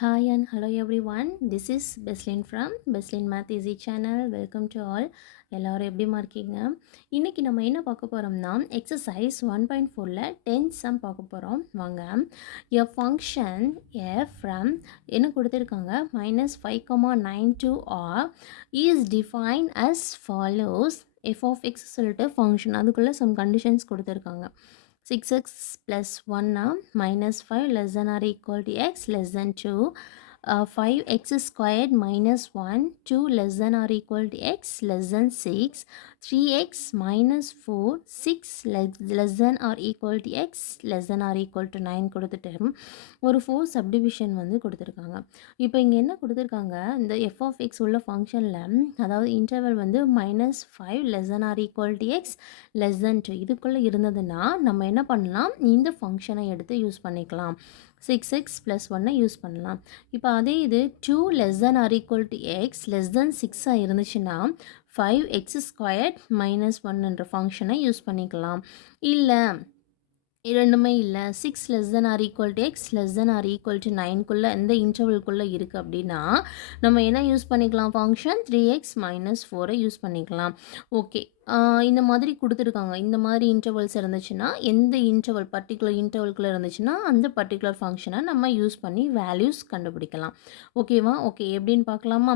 Hi and hello everyone. This is Beslin from Beslin Math Easy Channel. Welcome to all. எல்லாரும் எப்படிமா இருக்கீங்க? இன்னைக்கு நம்ம என்ன பார்க்க போறோம்னா எக்ஸசைஸ் 1.4ல 10 சம் பார்க்க போறோம். வாங்க. A function f from என்ன கொடுத்திருக்காங்க -5,92 r is defined as follows. f of x சொல்லிட்டு ஃபங்க்ஷன் அதுக்குள்ள some conditions கொடுத்திருக்காங்க. 6x plus 1 minus 5 less than or equal to x less than 2. 5x squared minus 1 2 less than or equal to x less than 6. 3x minus 4 6 less than or equal to x less than or equal to 9 கொடுத்துட்டு ஒரு 4 subdivision வந்து கொடுத்துருக்காங்க. இப்போ இங்கே என்ன கொடுத்துருக்காங்க, இந்த F of X உள்ள ஃபங்க்ஷனில் அதாவது இன்டர்வல் வந்து -5 less than or equal to X less than 2 இதுக்குள்ளே இருந்ததுன்னா நம்ம என்ன பண்ணலாம், இந்த ஃபங்க்ஷனை எடுத்து யூஸ் பண்ணிக்கலாம். 6x + 1 யூஸ் பண்ணலாம். இப்போ அதே இது 2 less than or equal to X less than 6 இருந்துச்சுன்னா 5x² - 1 ஃபங்க்ஷனை யூஸ் பண்ணிக்கலாம். இல்லை இரண்டுமே இல்லை, 6 less than or equal to X less than or equal to 9குள்ளே இந்த இன்டர்வல்குள்ளே இருக்குது அப்படின்னா நம்ம என்ன யூஸ் பண்ணிக்கலாம், ஃபங்க்ஷன் 3x - 4 யூஸ் பண்ணிக்கலாம். ஓகே, இந்த மாதிரி கொடுத்துருக்காங்க. இந்த மாதிரி இன்டர்வல்ஸ் இருந்துச்சுன்னா எந்த இன்டர்வல் பர்டிகுலர் இன்டர்வல்குள்ளே இருந்துச்சுன்னா அந்த பர்டிகுலர் ஃபங்க்ஷனை நம்ம யூஸ் பண்ணி வேல்யூஸ் கண்டுபிடிக்கலாம். ஓகேவா? ஓகே, எப்படின்னு பார்க்கலாமா?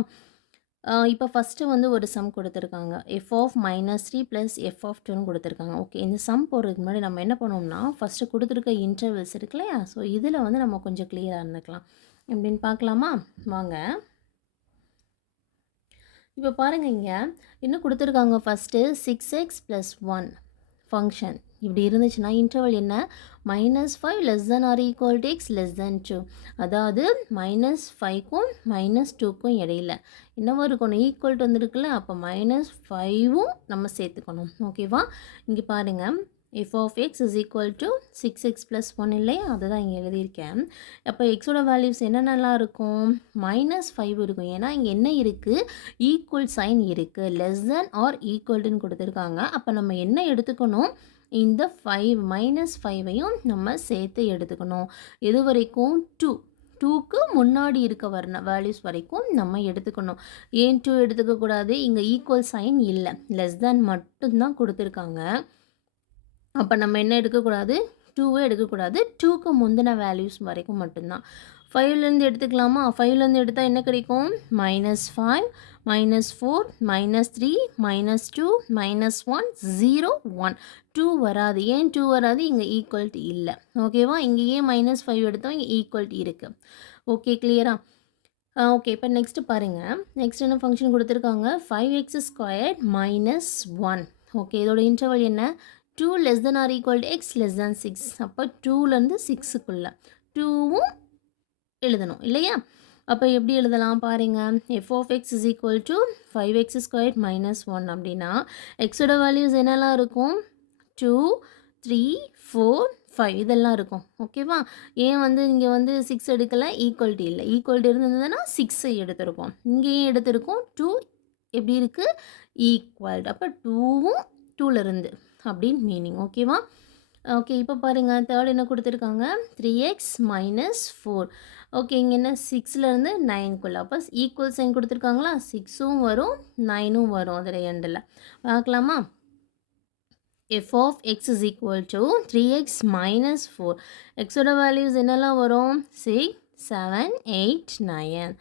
இப்போ ஃபஸ்ட்டு வந்து ஒரு சம் கொடுத்துருக்காங்க. F of -3 plus F of 2ன்னு கொடுத்துருக்காங்க. ஓகே, இந்த சம் போடுறதுக்கு முன்னாடி நம்ம என்ன பண்ணுவோம்னா ஃபஸ்ட்டு கொடுத்துருக்க இன்டர்வல்ஸ் இருக்கு இல்லையா, ஸோ இதில் வந்து நம்ம கொஞ்சம் கிளியராக இருந்துக்கலாம். எப்படின்னு பார்க்கலாமா? வாங்க. இப்போ பாருங்கள், இங்கே என்ன கொடுத்துருக்காங்க, ஃபஸ்ட்டு 6x + 1 ஃபங்க்ஷன் இப்படி இருந்துச்சுன்னா இன்டர்வல் என்ன, -5 less than or equal to X less than 2. அதாவது -5க்கும் -2க்கும் இடையில என்னவோ இருக்கணும், ஈக்குவல் டு வந்துருக்குல்ல, அப்போ -5ம் நம்ம சேர்த்துக்கணும். ஓகேவா? இங்கே பாருங்கள், f of x is equal to 6x plus 1 இல்லையா, அதுதான் இங்கே எழுதியிருக்கேன். அப்போ எக்ஸோட வேல்யூஸ் என்னென்னலாம் இருக்கும், -5 இருக்கும். ஏன்னா இங்கே என்ன இருக்குது, ஈக்குவல் சைன் இருக்குது. லெஸ் தென் ஆர் ஈக்குவல்டுன்னு கொடுத்துருக்காங்க. அப்போ நம்ம என்ன எடுத்துக்கணும், இந்த 5 -5ஐயும் நம்ம சேர்த்து எடுத்துக்கணும். எது வரைக்கும், 2க்கு முன்னாடி இருக்க வேல்யூஸ் வரைக்கும் நம்ம எடுத்துக்கணும். ஏன் 2 எடுத்துக்கக்கூடாது, இங்கே ஈக்குவல் சைன் இல்லை, லெஸ் தேன் மட்டும்தான் கொடுத்துருக்காங்க. அப்போ நம்ம என்ன எடுக்கக்கூடாது, 2வே எடுக்கக்கூடாது, 2க்கு முந்தின வேல்யூஸ் வரைக்கும் மட்டும்தான். 5லேருந்து எடுத்துக்கலாமா? 5லேருந்து எடுத்தால் என்ன கிடைக்கும், -5 -4 -3 -2 -1 0 1 2 வராது. ஏன் 2 வராது, இங்கே ஈக்குவல்ட்டி இல்லை. ஓகேவா? இங்கே ஏன் -5 எடுத்தோம், இங்கே ஈக்குவல்ட்டி இருக்குது. ஓகே, கிளியரா? ஓகே, இப்போ நெக்ஸ்ட்டு பாருங்கள். நெக்ஸ்ட் என்ன ஃபங்க்ஷன் கொடுத்துருக்காங்க, 5x² - 1. ஓகே, இதோட இன்டர்வல் என்ன, 2 less than or equal to X less than 6. அப்போ 2லேருந்து 6க்குள்ளே 2வும் எழுதணும் இல்லையா? அப்போ எப்படி எழுதலாம் பாருங்கள், f of x is equal to 5x² - 1 அப்படின்னா எக்ஸோட வேல்யூஸ் என்னெல்லாம் இருக்கும், 2 3 4 5 இதெல்லாம் இருக்கும். ஓகேவா? ஏன் வந்து இங்கே வந்து 6 எடுக்கலை, ஈக்குவல்ட்டி இல்லை. ஈக்குவல்ட்டி இருந்ததுன்னா 6 எடுத்திருப்போம். இங்கேயும் எடுத்திருக்கோம். 2 எப்படி இருக்குது, ஈக்குவல்டு. அப்போ 2வும் 2லேருந்து அப்படின்னு மீனிங். ஓகேவா? ஓகே, இப்போ பாருங்கள், தேர்ட் என்ன கொடுத்துருக்காங்க, 3x - 4. ஓகே, இங்கே என்ன 6லேருந்து 9குள்ளே, அப்போ ஈக்குவல் சைன் கொடுத்துருக்காங்களா, 6ம் வரும் 9ம் வரும் அதில் எண்டில். பார்க்கலாமா? f of x is equal to 3x - 4. xோட values என்னெல்லாம் வரும், 6 7 8 9.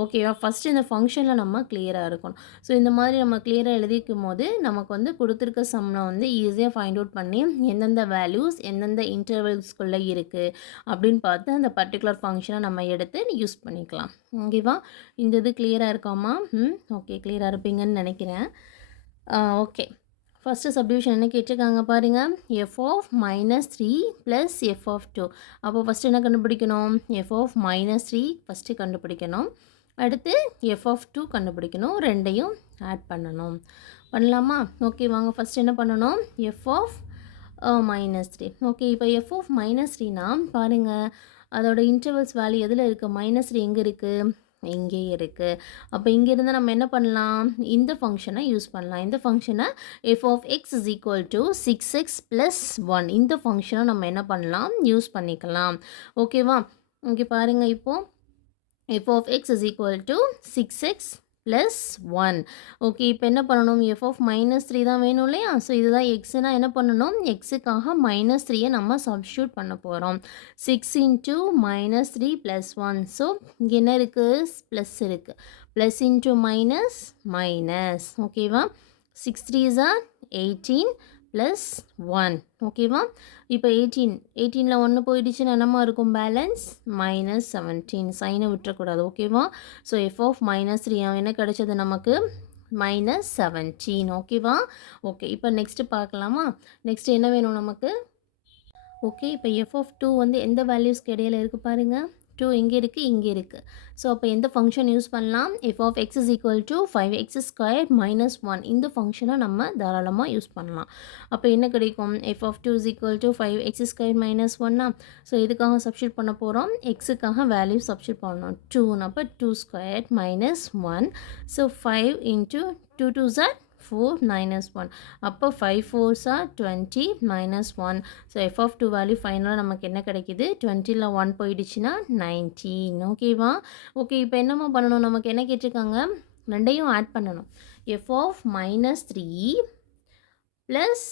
ஓகேவா? ஃபஸ்ட்டு இந்த ஃபங்க்ஷனில் நம்ம கிளியராக இருக்கணும். ஸோ இந்த மாதிரி நம்ம கிளியராக எழுதிக்கும் போது நமக்கு வந்து கொடுத்துருக்க சம்மை வந்து ஈஸியாக ஃபைண்ட் அவுட் பண்ணி எந்தெந்த வேல்யூஸ் எந்தெந்த இன்டர்வல்ஸ்குள்ளே இருக்குது அப்படின்னு பார்த்து அந்த பர்டிகுலர் ஃபங்க்ஷனை நம்ம எடுத்து யூஸ் பண்ணிக்கலாம். ஓகேவா? இந்த இது கிளியராக இருக்காமா? ஓகே, கிளியராக இருப்பீங்கன்னு நினைக்கிறேன். ஓகே, ஃபஸ்ட்டு சப்டிவிஷன் என்ன கேட்டிருக்காங்க பாருங்கள், f of -3 plus F of 2. அப்போ ஃபஸ்ட்டு என்ன கண்டுபிடிக்கணும், எஃப் ஆஃப் -3 ஃபஸ்ட்டு கண்டுபிடிக்கணும். அடுத்து எஃப் ஆஃப் 2 கண்டுபிடிக்கணும். ரெண்டையும் ஆட் பண்ணணும். பண்ணலாமா? ஓகே, வாங்க ஃபஸ்ட்டு என்ன பண்ணணும், எஃப் ஆஃப் -3. ஓகே, இப்போ எஃப் ஆஃப் -3னா பாருங்கள், அதோட இன்டர்வல்ஸ் வேல்யூ எதில் இருக்குது, -3 எங்கே இருக்குது, இங்கே இருக்குது. அப்போ இங்கேருந்து நம்ம என்ன பண்ணலாம், இந்த ஃபங்க்ஷனை யூஸ் பண்ணலாம். இந்த ஃபங்க்ஷனை f of x is equal to 6x + 1 இந்த ஃபங்க்ஷனை நம்ம என்ன பண்ணலாம், யூஸ் பண்ணிக்கலாம். ஓகேவா? இங்கே பாருங்கள், இப்போது f of x is equal to 6x plus 1. Okay இப்போ என்ன பண்ணணும் f of minus 3 தான் வேணும் இல்லையா ஸோ இதுதான் எக்ஸ்னா என்ன பண்ணணும் எக்ஸுக்காக மைனஸ் த்ரீயை நம்ம சப்ஸ்டியூட் பண்ண போகிறோம் 6 into minus three plus one so இங்கே என்ன இருக்குது ப்ளஸ் இருக்குது ப்ளஸ் இன்ட்டு மைனஸ் மைனஸ் ஓகேவா 6 த்ரீஸ் ஆர் 18 ப்ளஸ் ஒன் ஓகேவா இப்போ 18ல் ஒன்று போயிடுச்சுன்னா என்னமா இருக்கும் பேலன்ஸ் மைனஸ் 17 சைனை விட்டுறக்கூடாது ஓகேவா so f of minus three என்ன கிடைச்சது நமக்கு மைனஸ் 17 ஓகேவா ஓகே இப்போ நெக்ஸ்ட்டு பார்க்கலாமா நெக்ஸ்ட் என்ன வேணும் நமக்கு ஓகே இப்போ எஃப் ஆஃப் டூ வந்து எந்த வேல்யூஸ்க்கு இடையில இருக்குது பாருங்கள் 2 இங்கே இருக்குது இங்கே இருக்குது ஸோ அப்போ எந்த ஃபங்க்ஷன் யூஸ் பண்ணலாம் f of x is equal to 5x² minus one இந்த ஃபங்க்ஷனை நம்ம தாராளமாக யூஸ் பண்ணலாம் அப்போ என்ன கிடைக்கும் f of two is equal to 5x² minus ஒன்னா ஸோ இதுக்காக சப்ஸ்டியூட் பண்ண போகிறோம் எக்ஸுக்காக வேல்யூ சப்ஸ்டியூட் பண்ணணும் 2 அப்போ 2² minus one so 5 into 2 2s are 4 minus 1 அப்போ 5 4s are 20 minus 1 so f of 2 value ஃபைனலாக நமக்கு என்ன கிடைக்குது 20ல் 1 போயிடுச்சுன்னா 19 ஓகேவா ஓகே இப்போ என்னம்மா பண்ணணும் நமக்கு என்ன கேட்டிருக்காங்க ரெண்டையும் ஆட் பண்ணணும் f of minus 3 plus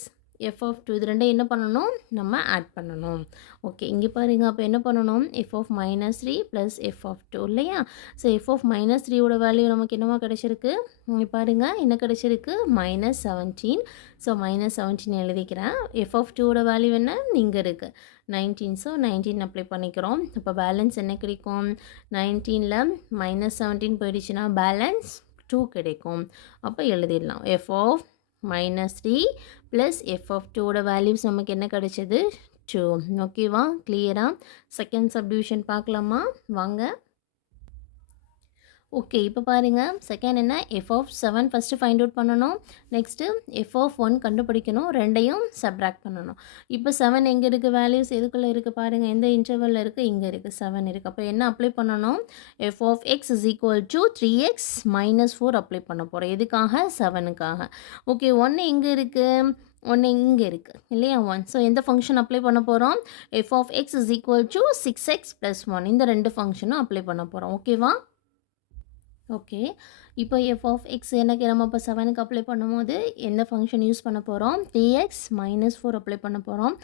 f of 2 இது ரெண்டும் என்ன பண்ணணும் நம்ம ஆட் பண்ணணும் ஓகே இங்கே பாருங்க அப்போ என்ன பண்ணணும் f of minus 3 plus f of 2 இல்லையா ஸோ f of minus 3யோட வேல்யூ நமக்கு என்னமா கிடைச்சிருக்கு இங்கே பாருங்க என்ன கிடைச்சிருக்கு மைனஸ் 17 ஸோ மைனஸ் 17 எழுதிக்கிறேன் f of 2வோட வேல்யூ என்ன இங்கே இருக்குது 19 ஸோ 19 அப்ளை பண்ணிக்கிறோம் இப்போ பேலன்ஸ் என்ன கிடைக்கும் 19ல் மைனஸ் 17 போயிடுச்சுன்னா பேலன்ஸ் 2 கிடைக்கும் அப்போ எழுதிடலாம் f of minus 3 plus f of 2 values நமக்கு என்ன கிடைச்சது 2 ஓகேவா கிளியரா செகண்ட் சப்டிவிஷன் பார்க்கலாமா வாங்க ஓகே இப்போ பாருங்க செகண்ட் என்ன f of 7 first find out பண்ணணும் நெக்ஸ்ட்டு f of 1 கண்டுபிடிக்கணும் ரெண்டையும் சப்ராக்ட் பண்ணணும் இப்போ 7 எங்கே இருக்குது வேல்யூஸ் எதுக்குள்ளே இருக்குது பாருங்கள் எந்த இன்டர்வலில் இருக்குது இங்கே இருக்குது 7 இருக்குது அப்போ என்ன அப்ளை பண்ணணும் f of x is equal to 3x minus 4 apply பண்ண போகிறோம் எதுக்காக 7க்காக ஓகே 1 எங்கே இருக்குது ஒன்று இங்கே இருக்குது இல்லையா 1 ஸோ எந்த ஃபங்க்ஷன் அப்ளை பண்ண போகிறோம் f of x is equal to 6x plus 1 இந்த ரெண்டு ஃபங்க்ஷனும் அப்ளை பண்ண போகிறோம் ஓகேவா ஓகே இப்போ f of x எனக்கு நம்ம இப்போ 7க்கு அப்ளை பண்ணும்போது எந்த ஃபங்க்ஷன் யூஸ் பண்ண போகிறோம் 3x மைனஸ் 4 அப்ளை பண்ண போகிறோம்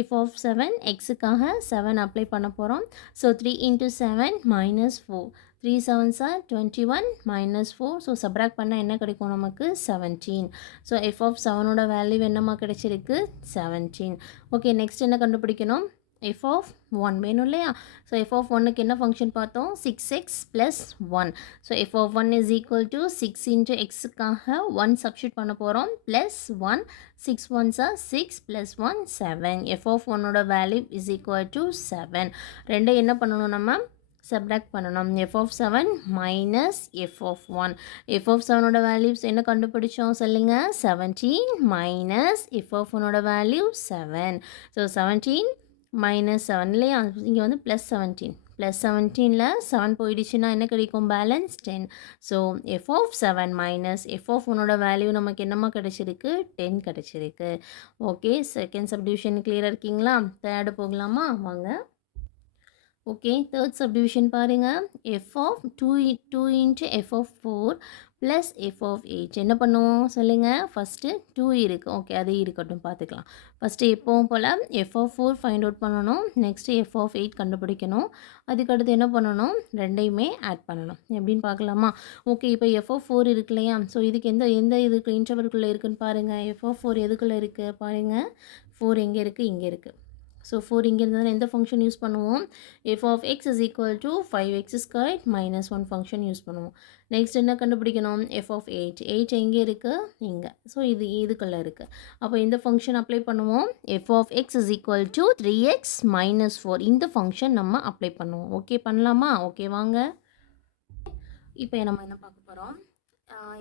f of 7 எக்ஸுக்காக 7 அப்ளை பண்ண போகிறோம் so 3 into 7 minus 4 3 7s are 21 minus 4 so subtract பண்ணால் என்ன கிடைக்கும் நமக்கு 17 ஸோ f of 7ஓட வேல்யூ என்னமா கிடைச்சிருக்கு 17 ஓகே நெக்ஸ்ட் என்ன கண்டுபிடிக்கணும் f of 1 வேணும் இல்லையா ஸோ f of 1க்கு என்ன ஃபங்க்ஷன் பார்த்தோம் 6x plus 1 so f of 1 is equal to 6 into xக்காக 1 substitute பண்ண போகிறோம் plus 1 6 1s are 6 plus 1 7 f of 1ஓட வேல்யூ is equal to 7 ரெண்டு என்ன பண்ணணும் நம்ம சப்ராக்ட் பண்ணணும் f of 7 minus f of 1 f of 7ஓட வேல்யூஸ் என்ன கண்டுபிடிச்சோம் சொல்லுங்க 17 மைனஸ் f of 1ஓட வேல்யூ 7 ஸோ 17 மைனஸ் 7 இல்லையா இங்கே வந்து ப்ளஸ் 17 ப்ளஸ் 17ல் 7 போயிடுச்சுன்னா என்ன கிடைக்கும் balance 10 so f of 7 minus f of 1ஓட வேல்யூ நமக்கு என்னமா கிடைச்சிருக்கு 10 கிடைச்சிருக்கு ஓகே செகண்ட் சப்டிவிஷன் கிளியராக இருக்கீங்களா தேர்டு போகலாமா வாங்க ஓகே தேர்ட் சப்டிவிஷன் பாருங்கள் f of 2 into f of 4 plus f of 8 என்ன பண்ணுவோம் சொல்லுங்கள் ஃபஸ்ட்டு 2 இருக்குது ஓகே அது இருக்கட்டும் பார்த்துக்கலாம் ஃபஸ்ட்டு எப்போவும் போல் f of 4 ஃபைண்ட் அவுட் பண்ணணும் நெக்ஸ்ட்டு f of 8 கண்டுபிடிக்கணும் அதுக்கடுத்து என்ன பண்ணணும் ரெண்டையுமே ஆட் பண்ணணும் எப்படின்னு பார்க்கலாமா ஓகே இப்போ f of 4 இருக்கு இல்லையா ஸோ இதுக்கு எந்த இதுக்கு இன்டர்வல்குள்ளே இருக்குன்னு பாருங்கள் f of 4 எதுக்குள்ளே இருக்குது பாருங்கள் 4 எங்கே இருக்குது இங்கே இருக்குது ஸோ 4 இங்கே இருந்தால் எந்த ஃபங்க்ஷன் யூஸ் பண்ணுவோம் f of x is equal to 5x² minus 1 function use பண்ணுவோம் நெக்ஸ்ட் என்ன கண்டுபிடிக்கணும் f of 8 எங்கே இருக்குது இங்கே ஸோ இதுக்குள்ளே இருக்குது அப்போ இந்த ஃபங்க்ஷன் அப்ளை பண்ணுவோம் f of x is equal to 3x minus 4 இந்த ஃபங்க்ஷன் நம்ம அப்ளை பண்ணுவோம் ஓகே பண்ணலாமா ஓகே வாங்க இப்போ நம்ம என்ன பார்க்க போகிறோம்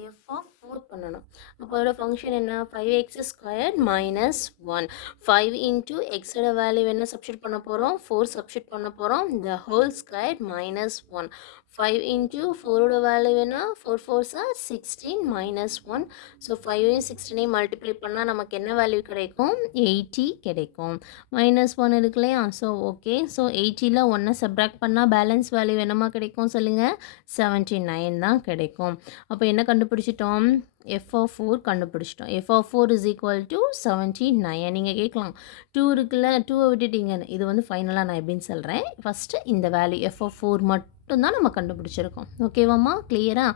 f of 4 பண்ணணும். அப்போ அதோட ஃபங்க்ஷன் என்ன? 5x square minus 1. 5 இன்ட்டு எக்ஸோட வேல்யூ என்ன சப்ஸ்டியூட் பண்ண போகிறோம்? 4 சப்ஸ்டியூட் பண்ண போகிறோம். The whole square minus 1. 5 into 4ஓட வேல்யூ என்ன? 4 4s are 16 மைனஸ் 1. ஸோ 5ஐயும் 16ஐயும் மல்டிப்ளை பண்ணால் நமக்கு என்ன வேல்யூ கிடைக்கும்? 80 கிடைக்கும். மைனஸ் 1 இருக்கு இல்லையா? So okay. ஸோ 80ல் 1 சப்ராக்ட் பண்ணால் பேலன்ஸ் வேல்யூ என்னமா கிடைக்கும் சொல்லுங்கள்? 79 தான் கிடைக்கும். அப்போ என்ன கண்டுபிடிச்சிட்டோம்? எஃப் ஆஃப் 4 கண்டுபிடிச்சிட்டோம். F of 4 is equal to 79. நீங்கள் கேட்கலாம் 2 இருக்குல்ல, 2வை விட்டுட்டீங்க. இது வந்து ஃபைனலாக நான் எப்படின்னு சொல்கிறேன். ஃபஸ்ட்டு இந்த வேல்யூ எஃப் ஆஃப் 4 மட்டும்தான் நம்ம கண்டுபிடிச்சிருக்கோம். ஓகேவாம்மா? கிளியரா?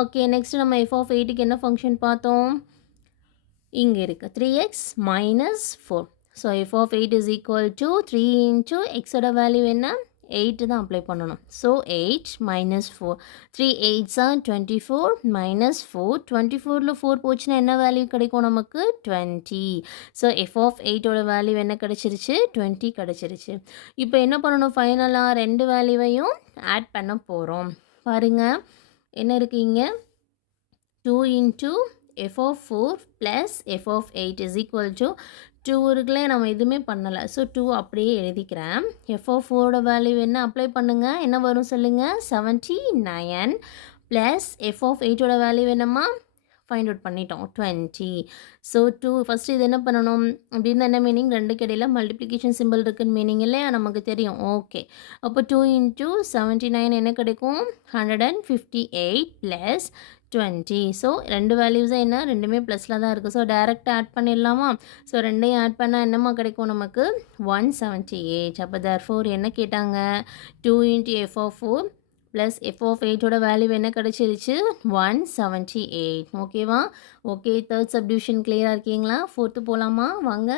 ஓகே, நெக்ஸ்ட் நம்ம எஃப் ஆஃப் 8க்கு என்ன ஃபங்க்ஷன் பார்த்தோம்? இங்கே இருக்குது 3x minus 4. So f of 8 is equal to 3 into எக்ஸோட வேல்யூ என்ன? 8 தான் அப்ளை பண்ணணும். So 8 minus 4. 3 8s are 24 minus 4. 24ல் 4 போச்சுன்னா என்ன வேல்யூ கிடைக்கும் நமக்கு? 20. ஸோ எஃப் ஆஃப் 8ஓட வேல்யூ என்ன கிடச்சிருச்சு? 20 கிடச்சிருச்சு. இப்போ என்ன பண்ணணும்? ஃபைனலாக ரெண்டு வேல்யூவையும் ஆட் பண்ண போகிறோம். பாருங்கள் என்ன இருக்குது இங்கே? 2 into f of 4 plus F of 8 is equal to 2 இருக்குல்ல, நம்ம எதுவுமே பண்ணலை. ஸோ 2 அப்படியே எழுதிக்கிறேன். எஃப் ஆஃப் 4ஓட வேல்யூ என்ன அப்ளை பண்ணுங்கள்? என்ன வரும் சொல்லுங்கள்? 79 ப்ளஸ் எஃப் ஆஃப் 8ஓட வேல்யூ என்னம்மா? ஃபைண்ட் அவுட் பண்ணிட்டோம் 20. ஸோ 2 ஃபஸ்ட்டு இது என்ன பண்ணணும் அப்படின்னு என்ன மீனிங்? ரெண்டுக்கு இடையில் மல்டிப்ளிகேஷன் சிம்பிள் இருக்குன்னு மீனிங் இல்லையா? நமக்கு தெரியும். ஓகே, அப்போ 2 இன்ட்டு 79 என்ன கிடைக்கும்? 158 ப்ளஸ் 20. ஸோ ரெண்டு வேல்யூஸும் என்ன? ரெண்டுமே ப்ளஸில் தான் இருக்குது. ஸோ டேரெக்டாக ஆட் பண்ணிடலாமா? ஸோ ரெண்டையும் ஆட் பண்ணால் என்னம்மா கிடைக்கும் நமக்கு? 178. அப்போ தேர்ஃபோர் என்ன கேட்டாங்க? 2 into f of 4 plus F of 8ஓட வேல்யூ என்ன கிடச்சிருச்சு? 178. ஓகேவா? ஓகே, தேர்ட் சப்டிவிஷன் கிளியராக இருக்கீங்களா? ஃபோர்த்து போகலாமா? வாங்க.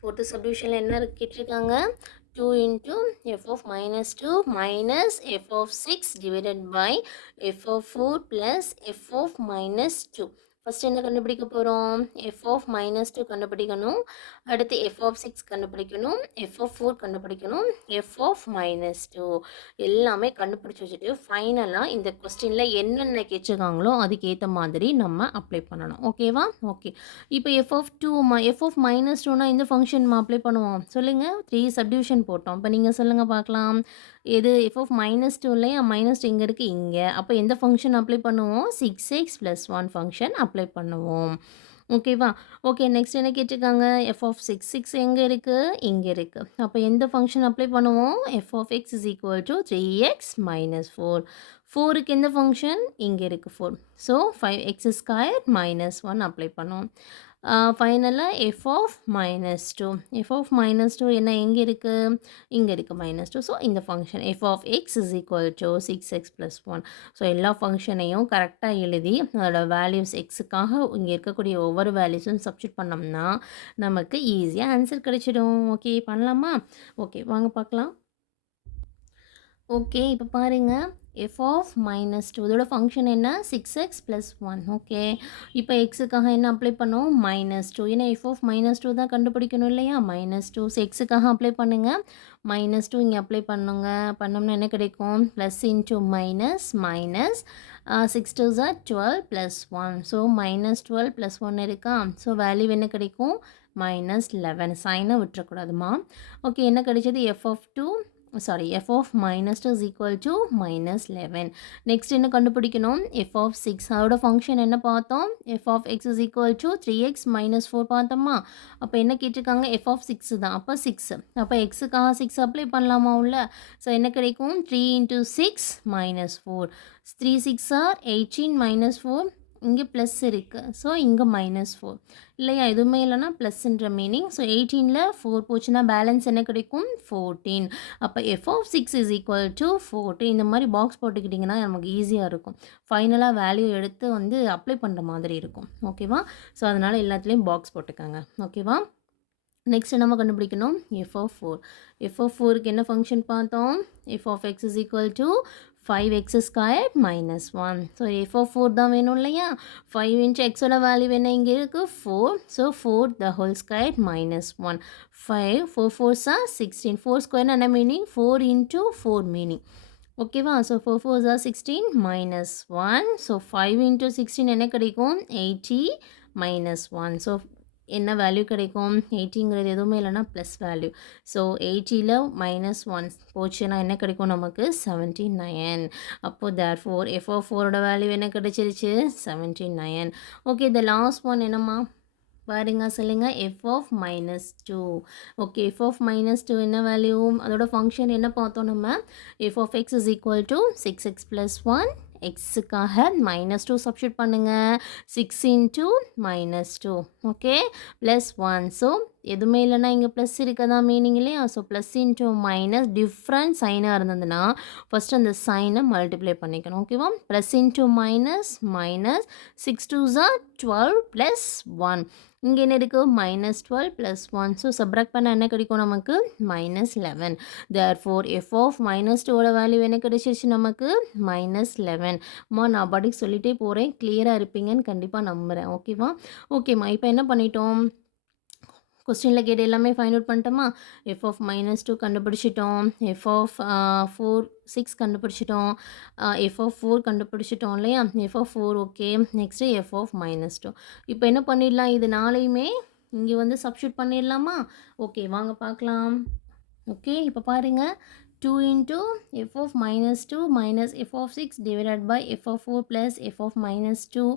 ஃபோர்த்து சப்டிவிஷனில் என்ன கேட்டிருக்காங்க? 2 into f of minus 2 minus f of 6 divided by f of 4 plus f of minus 2. First என்ன கண்டுபிடிக்க போகிறோம்? எஃப் ஆஃப் மைனஸ் 2 கண்டுபிடிக்கணும். அடுத்து எஃப் ஆஃப் 6 கண்டுபிடிக்கணும். எஃப் ஆஃப் 4 கண்டுபிடிக்கணும். எஃப் ஆஃப் மைனஸ் 2 எல்லாமே கண்டுபிடிச்சி வச்சுட்டு ஃபைனலாக இந்த கொஸ்டினில் என்னென்ன கேட்டிருக்காங்களோ அதுக்கேற்ற மாதிரி நம்ம அப்ளை பண்ணணும். ஓகேவா? ஓகே, இப்போ f of 2 f of minus 2னா இந்த ஃபங்க்ஷன் அப்ளை பண்ணுவோம் சொல்லுங்கள். 3 சப்டிவிஷன் போட்டோம். இப்போ நீங்கள் சொல்லுங்கள் பார்க்கலாம். எது? எஃப் ஆஃப் மைனஸ் 2 இல்லையா? மைனஸ் 2 இங்கே இருக்குது இங்கே. அப்போ எந்த ஃபங்க்ஷன் அப்ளை பண்ணுவோம்? 6x + 1 ஃபங்க்ஷன் அப்ளை பண்ணுவோம். ஓகேவா? ஓகே, நெக்ஸ்ட் என்ன கேட்டிருக்காங்க? எஃப் ஆஃப் 6 6 எங்கே இருக்குது? இங்கே இருக்குது. அப்போ எந்த ஃபங்க்ஷன் அப்ளை பண்ணுவோம்? F of x is equal to 3x - 4. 4க்கு எந்த ஃபங்க்ஷன்? இங்கே இருக்குது 4. ஸோ 5x² - 1 அப்ளை பண்ணுவோம். ஃபைனலாக f of minus 2. F of minus 2 என்ன எங்கே இருக்குது? இங்கே இருக்குது -2. ஸோ இந்த function f of x is equal to 6x + 1. So எல்லா ஃபங்க்ஷனையும் கரெக்டாக எழுதி அதோட வேல்யூஸ் எக்ஸுக்காக இங்கே இருக்கக்கூடிய ஒவ்வொரு வேல்யூஸும் சப்ஸ்டியூட் பண்ணோம்னா நமக்கு ஈஸியாக ஆன்சர் கிடைச்சிடும். ஓகே, பண்ணலாமா? ஓகே, வாங்க பார்க்கலாம். ஓகே, இப்போ பாருங்கள் எஃப் ஆஃப் மைனஸ் 2 இதோட ஃபங்க்ஷன் என்ன? 6x + 1. ஓகே, இப்போ எக்ஸுக்காக என்ன அப்ளை பண்ணோம்? -2. ஏன்னா எஃப் ஆஃப் -2 தான் கண்டுபிடிக்கணும் இல்லையா? -2. ஸோ எக்ஸுக்காக அப்ளை பண்ணுங்கள். -2 இங்கே அப்ளை பண்ணுங்க. பண்ணோம்னா என்ன கிடைக்கும்? Plus into minus minus 6 2s are 12 + 1. So -12 + 1 இருக்கா? ஸோ வேல்யூ என்ன கிடைக்கும்? -11. சைனை விட்டுறக்கூடாதுமா. ஓகே, என்ன கிடைச்சது? F of -2 is equal to -11. Next என்ன கண்டுபிடிக்கணும்? எஃப் ஆஃப் 6 அதோட ஃபங்க்ஷன் என்ன பார்த்தோம்? F of x is equal to 3x - 4 பார்த்தோமா? அப்போ என்ன கேட்டிருக்காங்க? எஃப் ஆஃப் 6 தான். அப்போ 6. அப்போ எக்ஸுக்காக 6 அப்ளை பண்ணலாமா உள்ள? ஸோ என்ன கிடைக்கும்? 3 × 6 - 4. 3 6 are 18 - 4. இங்கே ப்ளஸ் இருக்குது. ஸோ இங்கே -4 இல்லையா? எதுவுமே இல்லைனா ப்ளஸ்ன்ற மீனிங். ஸோ 18ல் 4 போச்சுன்னா பேலன்ஸ் என்ன கிடைக்கும்? 14. அப்போ f of 6 is equal to 14. இந்த மாதிரி பாக்ஸ் போட்டுக்கிட்டிங்கன்னா நமக்கு ஈஸியாக இருக்கும். ஃபைனலாக வேல்யூ எடுத்து வந்து அப்ளை பண்ணுற மாதிரி இருக்கும். ஓகேவா? ஸோ அதனால் எல்லாத்துலேயும் பாக்ஸ் போட்டுக்கோங்க. ஓகேவா? நெக்ஸ்ட் நம்ம கண்டுபிடிக்கணும் எஃப் ஆஃப் 4. எஃப் ஆஃப் 4க்கு என்ன ஃபங்க்ஷன் பார்த்தோம்? F of x is equal to 5x² - 1. So f of 4 தான் வேணும் இல்லையா? 5 இன்ட்டு எக்ஸோட வேல்யூ என்ன இங்கே இருக்குது? 4. So 4 the whole square -1. 5 4 4s are 16. 4 ஸ்கொயர்னு என்ன மீனிங்? 4 × 4 மீனிங். ஓகேவா? So 4 4s are 16 minus 1. So 5 into 16 என்ன கிடைக்கும்? 80 minus 1. ஸோ என்ன வேல்யூ கிடைக்கும்? 80ங்கிறது எதுவுமே இல்லைன்னா ப்ளஸ் வேல்யூ. ஸோ 80ல் மைனஸ் 1 போச்சுன்னா என்ன கிடைக்கும் நமக்கு? 79. அப்போது தேர்ஃபோர் எஃப் ஆஃப் 4ஓட வேல்யூ என்ன கிடைச்சிருச்சு? 79. ஓகே, த லாஸ்ட் ஒன் என்னம்மா? பாருங்க, சொல்லுங்க. F of minus 2. Okay, f of minus 2 என்ன வேல்யூ? அதோட ஃபங்க்ஷன் என்ன பார்த்தோம் நம்ம? F of x is equal to 6x plus 1. எக்ஸுக்காக மைனஸ் 2 சப்ஸ்டியூட் பண்ணுங்கள். 6 into minus 2. Okay, plus 1. So எதுவுமே இல்லைன்னா இங்கே ப்ளஸ் இருக்க தான் மீனிங் இல்லையா? So plus into minus different சைனாக இருந்ததுன்னா ஃபஸ்ட்டு அந்த சைனை மல்டிப்ளை பண்ணிக்கணும். ஓகேவா? Plus into minus minus 6 2s are 12 plus 1. இங்கே என்ன இருக்குது? Minus 12 plus 1. ஸோ சப்ராக்ட் பண்ண என்ன கிடைக்கும் நமக்கு? Minus 11. Therefore f of minus 2ஓட வேல்யூ என்ன கிடைச்சிருச்சு நமக்கு? மைனஸ் 11. அம்மா நான் பாட்டுக்கு சொல்லிகிட்டே போகிறேன், கிளியராக இருப்பீங்கன்னு கண்டிப்பாக நம்புகிறேன். ஓகேவா? ஓகேம்மா, இப்போ என்ன பண்ணிட்டோம்? கொஸ்டினில் கேட்டு எல்லாமே ஃபைண்ட் அவுட் பண்ணிட்டோமா? எஃப் ஆஃப் மைனஸ் 2 கண்டுபிடிச்சிட்டோம். எஃப் ஆஃப் 6 கண்டுபிடிச்சிட்டோம். எஃப் ஆஃப் 4 கண்டுபிடிச்சிட்டோம் இல்லையா? F of 4 okay. Next f of minus 2. இப்போ என்ன பண்ணிடலாம்? இது நாளையுமே இங்கே வந்து சப்ஸ்டியூட் பண்ணிடலாமா? ஓகே, வாங்க பார்க்கலாம். ஓகே, இப்போ பாருங்கள். 2 into f of minus 2 minus f of 6 divided by f of 4 plus f of minus 2.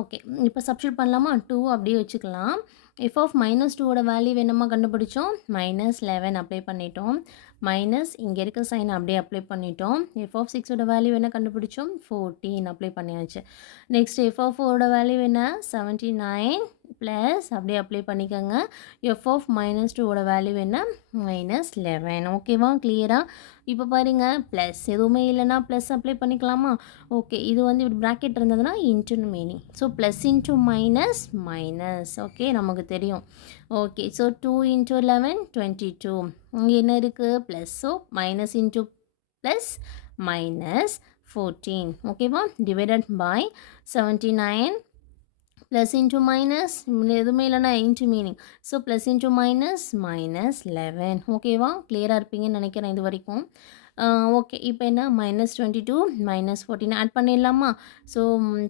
Okay, இப்போ சப்ஸ்டியூட் பண்ணலாமா? 2 அப்படியே வச்சுக்கலாம். f of minus 2ஓட வேல்யூ என்னமா கண்டுபிடிச்சோம்? மைனஸ் 11 அப்ளை பண்ணிட்டோம். மைனஸ் இங்கே இருக்க சைன் அப்படியே அப்ளை பண்ணிட்டோம். f of 6ஓட வேல்யூ என்ன கண்டுபிடிச்சோம்? 14 அப்ளை பண்ணியாச்சு. நெக்ஸ்ட் f of 4ஓட வேல்யூ என்ன? 79 ப்ளஸ் அப்படியே அப்ளை பண்ணிக்கோங்க. எஃப் ஆஃப் மைனஸ் 2ஓட வேல்யூ என்ன? மைனஸ் 11. ஓகேவா? கிளியராக? இப்போ பாருங்கள், ப்ளஸ் எதுவுமே இல்லைன்னா ப்ளஸ் அப்ளை பண்ணிக்கலாமா? ஓகே, இது வந்து இப்படி ப்ராக்கெட் இருந்ததுன்னா இன்ட்டுன்னு meaning. So plus into minus minus. Okay, நமக்கு தெரியும். Okay, so 2 into 11 22. இங்கே என்ன இருக்குது? Plus. So minus into plus minus 14. ஓகேவா? Divided by 79 plus into minus எதுவுமே இல்லைனா into meaning. So plus into minus minus 11. ஓகேவா? கிளியராக இருப்பீங்கன்னு நினைக்கிறேன் இது வரைக்கும். ஓகே, இப்போ என்ன? மைனஸ் 22 மைனஸ் 14 ஆட் பண்ணிடலாமா? ஸோ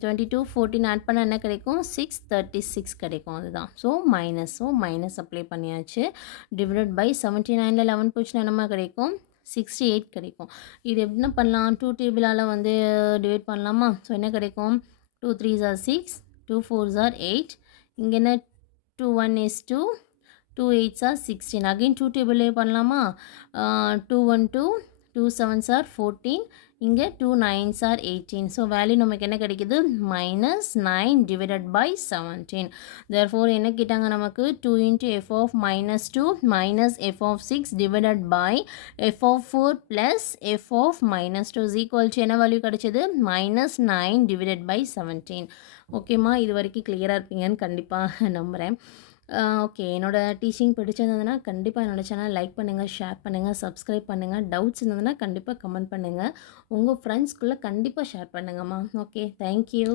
22 14 ஆட் பண்ணால் என்ன கிடைக்கும்? 636 கிடைக்கும். அதுதான். ஸோ மைனஸ் அப்ளை பண்ணியாச்சு. டிவைடட் பை 79ல் 11 போச்சுன்னா என்னமா கிடைக்கும்? 68 கிடைக்கும். இது என்ன பண்ணலாம்? 2 டேபிளால் வந்து டிவைட் பண்ணலாமா? ஸோ என்ன கிடைக்கும்? 2 3s are 6, 2 4s are 8. இங்கே என்ன? 2 1 is 2, 2 8s are 16. அகைன் 2 டேபிளே பண்ணலாமா? 2 1 2, 2 7s are 14. இங்கே 2 9s are 18. ஸோ வேல்யூ நமக்கு என்ன கிடைக்குது? Minus 9 divided by 17. தேர்ஃபோர் என்ன கேட்டாங்க நமக்கு? 2 into f of minus 2 minus f of 6 divided by f of 4 plus f of minus 2 is equal to என்ன value கிடைச்சது? Minus 9 divided by 17. ஓகேம்மா, இது வரைக்கும் கிளியராக இருப்பீங்கன்னு கண்டிப்பாக நம்புகிறேன். ஓகே, என்னோடய டீச்சிங் பிடிச்சிருந்ததுன்னா கண்டிப்பாக என்னோடய சேனல் லைக் பண்ணுங்கள், ஷேர் பண்ணுங்கள், சப்ஸ்கிரைப் பண்ணுங்கள். டவுட்ஸ் இருந்ததுன்னா கண்டிப்பாக கமெண்ட் பண்ணுங்கள். உங்கள் ஃப்ரெண்ட்ஸ்குள்ளே கண்டிப்பாக ஷேர் பண்ணுங்கம்மா. Okay, thank you.